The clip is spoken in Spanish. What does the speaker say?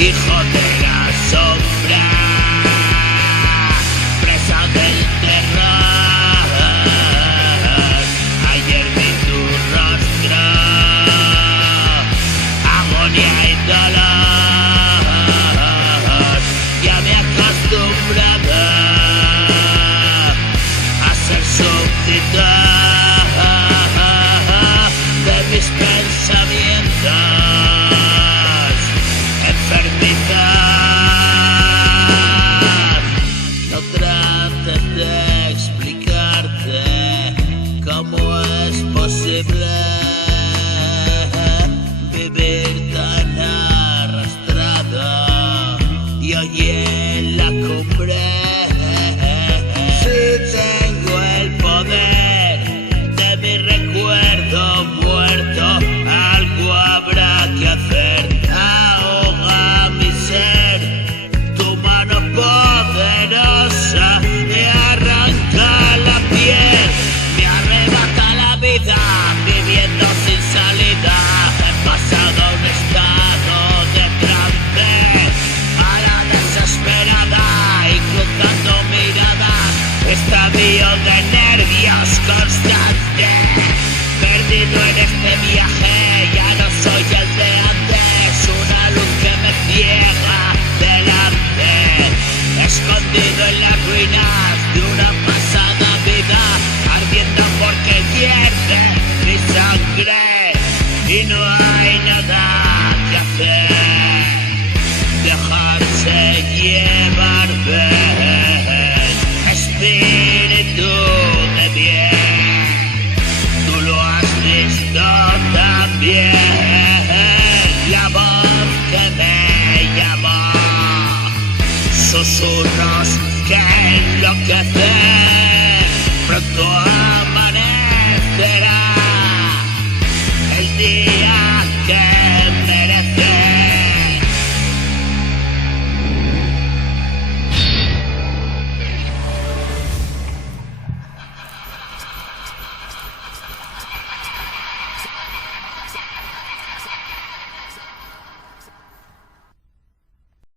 hijo de la sombra, presa del terror. Ayer vi tu rostro, agonía y dolor. Ya me he acostumbrado a ser súbdito de mis pensamientos, enfermedad. No trates de explicarte cómo es posible vivir tan arrastrado y hoy en la cumbre. Si tengo el poder de mi recuerdo muerto, algo habrá que hacer. Ahoga mi ser, tu mano poderosa me arranca la piel, me arrebata la vida, viviendo sin salida. He pasado un estado de trance a la desesperada y cruzando miradas, estadio de nervios constante. Perdido en este viaje, ya no soy el de antes, una luz que me ciega delante, escondido en las ruinas de una pasada vida, ardiendo porque hierve mi sangre y no hay nada que hacer, dejarse llevar del espíritu de bien. Tú lo has visto también, la voz que me llamó, susurros que enloquecen. Pronto amanecerá el día.